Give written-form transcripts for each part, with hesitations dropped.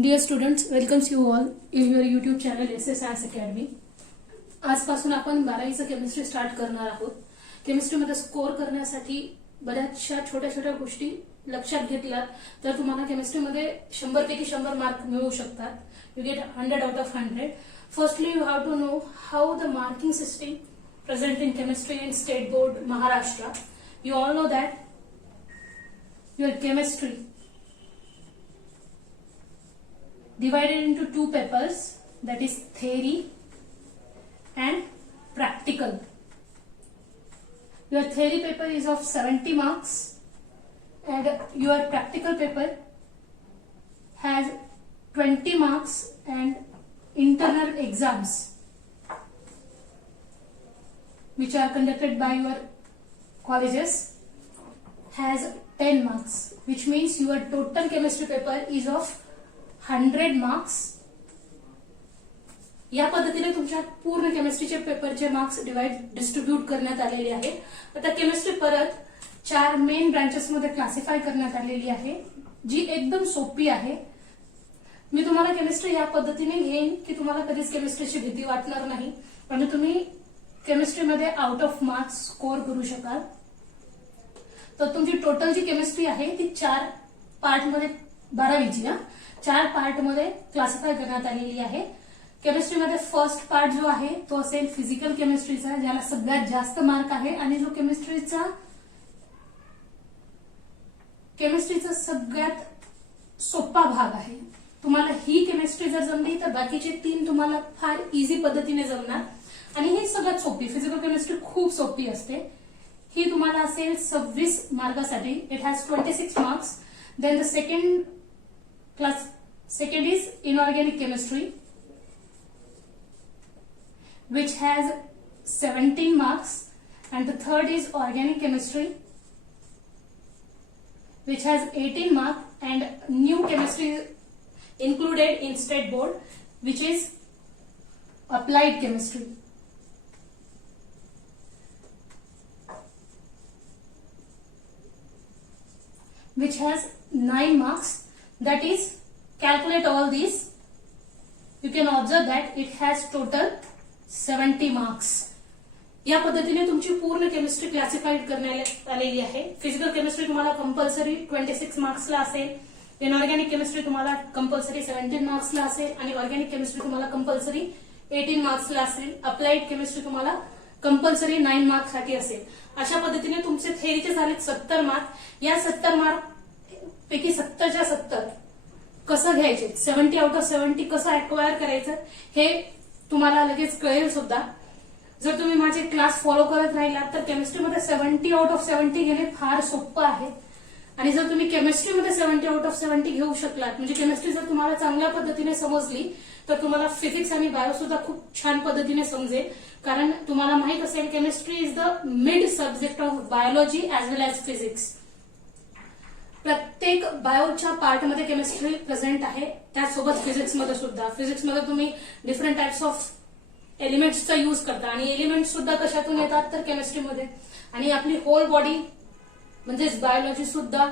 Dear students, welcomes you all in your YouTube channel SSIS Academy. आजपासून आपण 12वीचं chemistry start करणार आहोत. केमिस्ट्रीमध्ये स्कोर करण्यासाठी बऱ्याचशा छोट्या छोट्या गोष्टी लक्षात घेतल्यात तर तुम्हाला केमिस्ट्रीमध्ये 100 पैकी 100 मार्क मिळू शकतात. You get 100 out of 100. Firstly, you have to know how the marking system present in chemistry in State Board Maharashtra. You all know that your chemistry divided into two papers, that is theory and practical. Your theory paper is of 70 marks and your practical paper has 20 marks and internal exams which are conducted by your colleges has 10 marks, which means your total chemistry paper is of 100 मार्क्स. या पद्धतीने तुमच्या पूर्ण केमिस्ट्रीचे पेपरचे marks distribute करण्यात आलेले आहे. आता केमिस्ट्री परत 4 मेन ब्रांचेस मध्ये क्लासिफाय करण्यात आलेली आहे, जी एकदम सोपी आहे. मी तुम्हाला केमिस्ट्री या पद्धतीने घेईन की तुम्हाला कधीच केमिस्ट्रीची भीती वाटणार नाही आणि तुम्ही केमिस्ट्रीमध्ये आउट ऑफ मार्क्स स्कोर करू शकाल. तर तुमची टोटल जी केमिस्ट्री आहे ती 4 पार्टमध्ये 12वीची 4 पार्ट मध्ये क्लासिफाय करण्यात आलेली आहे. केमिस्ट्रीमध्ये फर्स्ट पार्ट जो आहे तो असेल फिजिकल केमिस्ट्रीचा, ज्याला सगळ्यात जास्त मार्क आहे आणि जो केमिस्ट्रीचा सगळ्यात सोपा भाग आहे. तुम्हाला ही केमिस्ट्री जर जमली तर बाकीचे 3 तुम्हाला फार इझी पद्धतीने जमणार आणि ही सगळ्यात सोपी फिजिकल केमिस्ट्री खूप सोपी असते. ही तुम्हाला असेल 26 मार्कासाठी. It has 26 marks. Then the second is inorganic chemistry, which has 17 marks, and the third is organic chemistry, which has 18 marks, and new chemistry included in state board, which is applied chemistry. Which has 9 marks. That is, calculate all these. You can observe that it has total 70 marks. या पद्धतीने तुमची पूर्ण chemistry classified करण्यात आलेली आहे. Physical chemistry तुम्हाला कंपल्सरी 26 मार्क्सला असेल, इनऑर्गॅनिक केमिस्ट्री तुम्हाला कंपल्सरी 17 मार्क्सला असेल आणि ऑर्गॅनिक केमिस्ट्री तुम्हाला कंपल्सरी 18 मार्क्सला असेल. अप्लाइड केमिस्ट्री तुम्हाला कंपल्सरी 9 मार्क्ससाठी असेल. अशा पद्धतीने तुमचे थेअरीचे झाले 70 मार्क. या 70 मार्क पैकी 70च्या 70 कसं घ्यायचे, 70 आउट ऑफ 70 कसं अक्वायर करायचं हे तुम्हाला लगेच कळेल सुद्धा. जर तुम्ही माझे क्लास फॉलो करत राहिलात तर केमिस्ट्रीमध्ये 70 आउट ऑफ 70 घेणे फार सोपं आहे. आणि जर तुम्ही केमिस्ट्रीमध्ये 70 आउट ऑफ 70 घेऊ शकलात, म्हणजे केमिस्ट्री जर तुम्हाला चांगल्या पद्धतीने समजली तर तुम्हाला फिजिक्स आणि बायो सुद्धा खूप छान पद्धतीने समजेल. कारण तुम्हाला माहित असेल chemistry is the mid subject of biology as well as physics. प्रत्येक बायोच्या पार्टमध्ये केमिस्ट्री प्रेझेंट आहे, त्याचसोबत फिजिक्समध्ये सुद्धा. फिजिक्समध्ये तुम्ही डिफरंट टाइप्स ऑफ एलिमेंट्सचा यूज करता आणि एलिमेंट्स सुद्धा कशातून येतात तर केमिस्ट्रीमध्ये. आणि आपली होल बॉडी म्हणजेच बायोलॉजी सुद्धा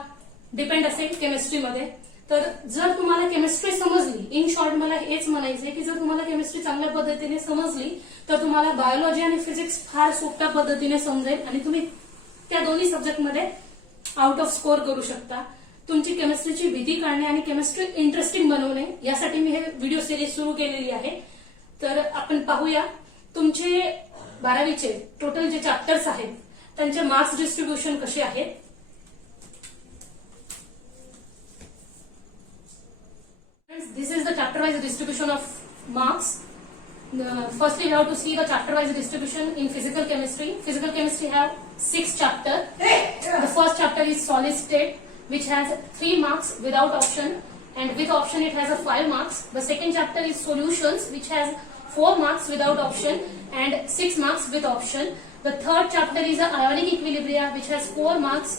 डिपेंड असेल केमिस्ट्रीमध्ये. तर जर तुम्हाला केमिस्ट्री समजली, इन शॉर्ट मला हेच म्हणायचंय की जर तुम्हाला केमिस्ट्री चांगल्या पद्धतीने समजली तर तुम्हाला बायोलॉजी आणि फिजिक्स फार सोप्या पद्धतीने समजेल आणि तुम्ही त्या दोन्ही सब्जेक्टमध्ये आउट ऑफ स्कोर करू शकता. तुमची केमिस्ट्रीची भीती काढणे आणि केमिस्ट्री इंटरेस्टिंग बनवणे यासाठी मी हे व्हिडिओ सिरीज सुरू केलेली आहे. तर आपण पाहूया तुमचे 12वीचे टोटल जे चॅप्टर्स आहेत त्यांचे मार्क्स डिस्ट्रीब्युशन कसे आहेत. This is the chapter wise distribution of marks. Firstly, we have to see the chapter wise distribution in physical chemistry. Physical chemistry have 6 chapters. The first chapter is solid state, which has 3 marks without option, and with option it has a 5 marks. The second chapter is solutions, which has 4 marks without option and 6 marks with option. The third chapter is ionic equilibria, which has 4 marks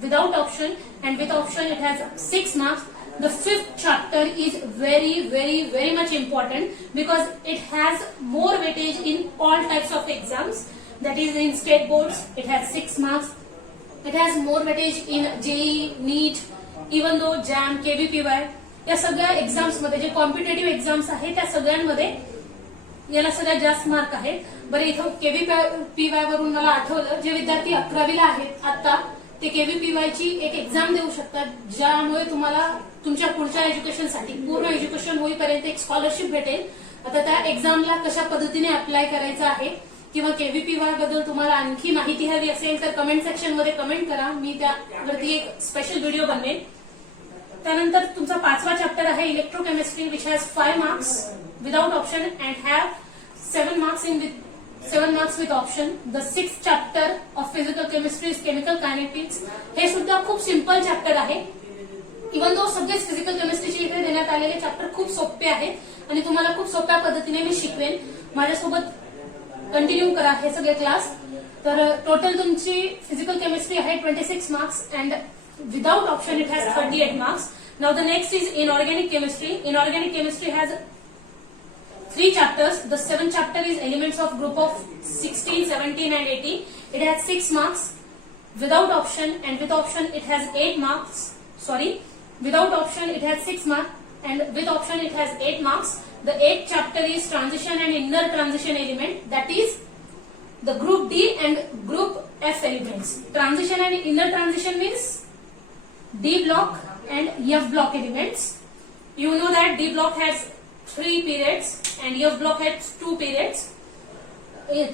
without option, and with option it has 6 marks. The fifth chapter is very much important because it has more weightage in all types of exams. That is, in state boards it has 6 marks. It has more weightage in JEE, NEET, even though JAM, KVPY. या सगळ्या एक्झाम्समध्ये जे competitive exams आहेत त्या सगळ्यांमध्ये याला सगळ्यात जास्त मार्क आहेत. बरं, इथं केव्हीपीवाय वरून मला आठवलं, जे विद्यार्थी 11वीला आहेत आता ते केव्हीपीवाय ची एक एक्झाम देऊ शकतात, ज्यामुळे तुम्हाला तुमच्या पुढच्या एज्युकेशनसाठी पूर्ण एज्युकेशन होईपर्यंत एक स्कॉलरशिप भेटेल. आता त्या एक्झामला कशा पद्धतीने अप्लाय करायचं आहे किंवा केव्हीपीवाय बद्दल तुम्हाला आणखी माहिती हवी असेल तर कमेंट सेक्शन मध्ये कमेंट करा, मी त्यावरती एक स्पेशल व्हिडिओ बनवेन. त्यानंतर तुमचा 5वा चॅप्टर आहे electrochemistry, which has 5 marks without option and have 7 marks with option. The 6th chapter of physical chemistry is chemical kinetics. हे सुद्धा खूप सिंपल चॅप्टर आहे. इव्हन दो सगळेच फिजिकल केमिस्ट्रीचे इथे देण्यात आलेले चॅप्टर खूप सोपे आहेत आणि तुम्हाला खूप सोप्या पद्धतीने मी शिकवेन. माझ्यासोबत कंटिन्यू करा हे सगळे क्लास. तर टोटल तुमची फिजिकल केमिस्ट्री आहे 26 marks and without option it has 38 marks. Now the next is inorganic chemistry. Inorganic chemistry has 3 chapters. The 7th chapter is elements of group of 16, 17 and 18. It has 6 marks. Without option and with option it has 8 marks. Sorry, without option it has 6 marks and with option it has 8 marks. The 8th chapter is transition and inner transition element, that is the group D and group F elements. Transition and inner transition means D block and F block elements. You know that D block has 3 periods and F block has 2 periods.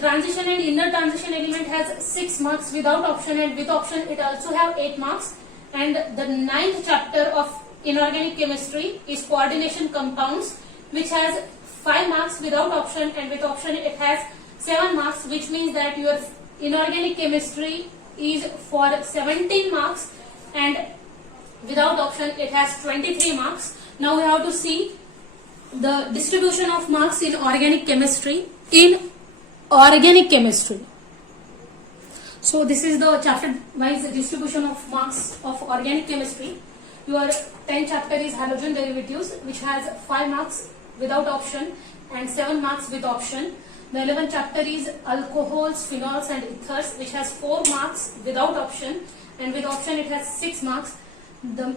Transition and inner transition element has 6 marks without option and with option it also have 8 marks. And the 9th chapter of inorganic chemistry is coordination compounds, which has 5 marks without option and with option it has 7 marks, which means that your inorganic chemistry is for 17 marks and without option it has 23 marks. Now we have to see the distribution of marks in organic chemistry. In organic chemistry, so this is the chapter wise distribution of marks of organic chemistry. Your 10th chapter is halogen derivatives, which has 5 marks without option and 7 marks with option. The 11th chapter is alcohols, phenols and ethers, which has 4 marks without option and with option it has 6 marks. The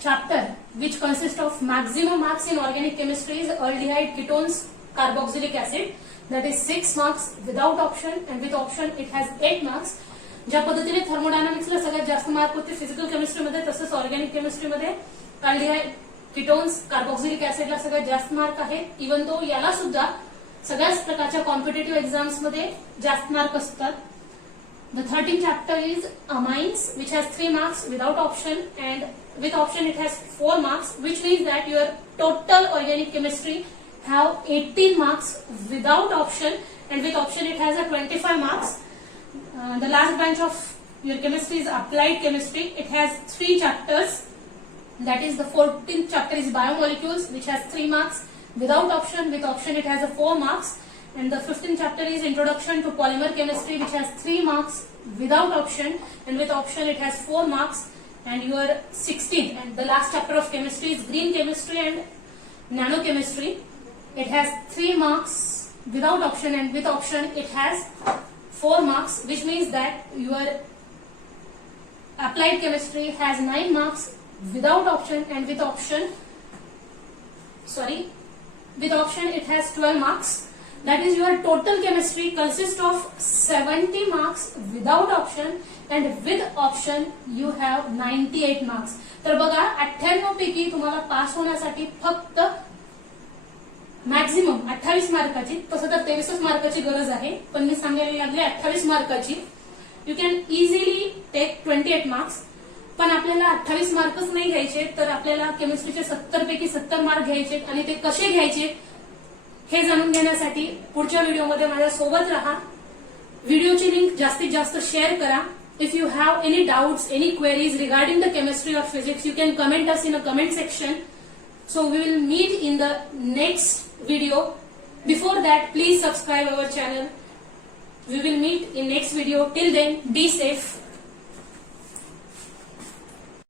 chapter which consists of maximum marks in organic chemistry is aldehyde, ketones, carboxylic acid, that is 6 marks without option and with option it has 8 marks. ज्या पद्धतीने थर्मोडायनामिक्सला सगळ्यात जास्त मार्क होते फिजिकल केमिस्ट्रीमध्ये, तसंच ऑर्गॅनिक केमिस्ट्रीमध्ये aldehyde, ketones, carboxylic ऍसिडला सगळ्यात जास्त मार्क आहेत. इव्हन तो याला सुद्धा सगळ्याच प्रकारच्या कॉम्पिटेटिव्ह एक्झाम्स मध्ये जास्त मार्क असतात. The 13th chapter is amines, which has 3 marks without option and with option it has 4 marks, which means that your total organic chemistry have 18 marks without option and with option it has a 25 marks. The last branch of your chemistry is applied chemistry. It has 3 chapters. That is the 14th chapter is biomolecules, which has 3 marks without option. With option it has a 4 marks. And the 15th chapter is introduction to polymer chemistry, which has 3 marks without option and with option it has 4 marks. And your 16th and the last chapter of chemistry is green chemistry and nanochemistry. It has 3 marks without option and with option it has 4 marks, which means that your applied chemistry has 9 marks without option and with option it has 12 marks. That is your total chemistry consists of 70 marks without option and with option you have 98 marks. तर बघा 98 पैकी तुम्हाला पास होण्यासाठी फक्त मॅक्झिमम 28 मार्काची, तसं तर 23 मार्काची गरज आहे, पण मी सांगायला लागले 28 मार्काची. You can easily take 28 marks. पण आपल्याला 28 मार्कच नाही घ्यायचे, तर आपल्याला केमिस्ट्रीचे 70 पैकी 70 मार्क घ्यायचे आणि ते कसे घ्यायचे हे जाणून घेण्यासाठी पुढच्या व्हिडिओमध्ये माझ्या सोबत राहा. व्हिडिओची लिंक जास्तीत जास्त शेअर करा. If you have any doubts, any queries regarding the chemistry of physics, you can comment us in a comment section. So we will meet in the next video. Before that, please subscribe our channel. We will meet in next video. Till then, be safe.